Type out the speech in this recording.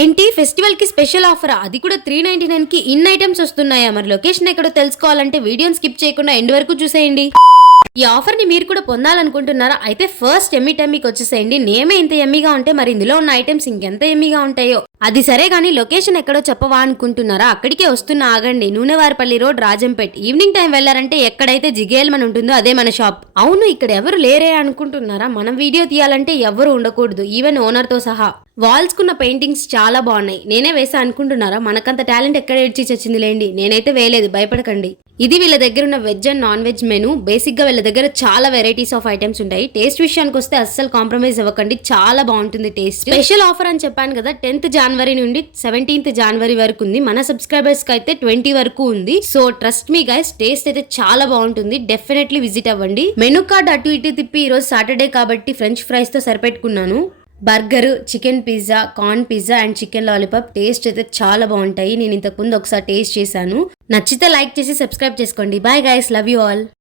ఏంటి ఫెస్టివల్ కి special offer అది కూడా 399 కి ఇన్ ఐటమ్స్ వస్తున్నాయా? మరి లొకేషన్ ఎక్కడో తెలుసుకోవాలంటే వీడియోని స్కిప్ చేయకుండా ఎండ్ వరకు చూసేయండి. ఈ ఆఫర్ ని మీరు కూడా పొందాలనుకుంటున్నారా? అయితే ఫస్ట్ ఎమ్మి టమ్మీకి వచ్చేసేయండి. నేమే ఇంత ఎమ్మిగా ఉంటే మరి ఇందులో ఉన్న ఐటమ్స్ ఇంకెంత ఎమ్మిగా ఉంటాయో. అది సరే గానీ లొకేషన్ ఎక్కడో చెప్పవా అనుకుంటున్నారా? అక్కడికే వస్తున్నా, ఆగండి. నూనెవారిపల్లి రోడ్, రాజంపేట్. ఈవినింగ్ టైం వెళ్లారంటే ఎక్కడైతే జిగేల్మన్ ఉంటుందో అదే మన షాప్. అవును, ఇక్కడ ఎవరు లేరే అనుకుంటున్నారా? మనం వీడియో తీయాలంటే ఎవరు ఉండకూడదు, ఈవెన్ ఓనర్ తో సహా. వాల్స్ కున్న పెయింటింగ్స్ చాలా బాగున్నాయి. నేనే వేసా అనుకుంటున్నారా? మనకంత టాలెంట్ ఎక్కడ ఏడ్చి చచ్చింది లేండి. నేనైతే వేయలేదు, భయపడకండి. ఇది వీళ్ళ దగ్గర ఉన్న veg and non veg menu. Basic గా వీళ్ళ దగ్గర చాలా వెరైటీస్ ఆఫ్ ఐటమ్స్ ఉంటాయి. టేస్ట్ విషయానికి వస్తే అస్సలు కాంప్రమైజ్ అవ్వకండి, చాలా బాగుంటుంది టేస్ట్. స్పెషల్ ఆఫర్ అని చెప్పాను కదా, 10th జనవరి నుండి 17th జనవరి వరకు ఉంది. మన సబ్స్క్రైబర్స్ కి అయితే 20 వరకు ఉంది. So trust me guys, taste అయితే చాలా బాగుంటుంది. డెఫినెట్లీ విజిట్ అవ్వండి. మెనూ కార్డ్ అటు ఇటు తిప్పి ఈరోజు సాటర్డే కాబట్టి ఫ్రెంచ్ ఫ్రైస్ తో సరిపెట్టుకున్నాను. Burger, chicken pizza, corn pizza and chicken lollipop taste అయితే చాలా బాగుంటాయి. నేను ఇంతకు ముందు ఒకసారి టేస్ట్ చేశాను. నచ్చితే లైక్ చేసి సబ్స్క్రైబ్ చేసుకోండి. Bye guys, love you all.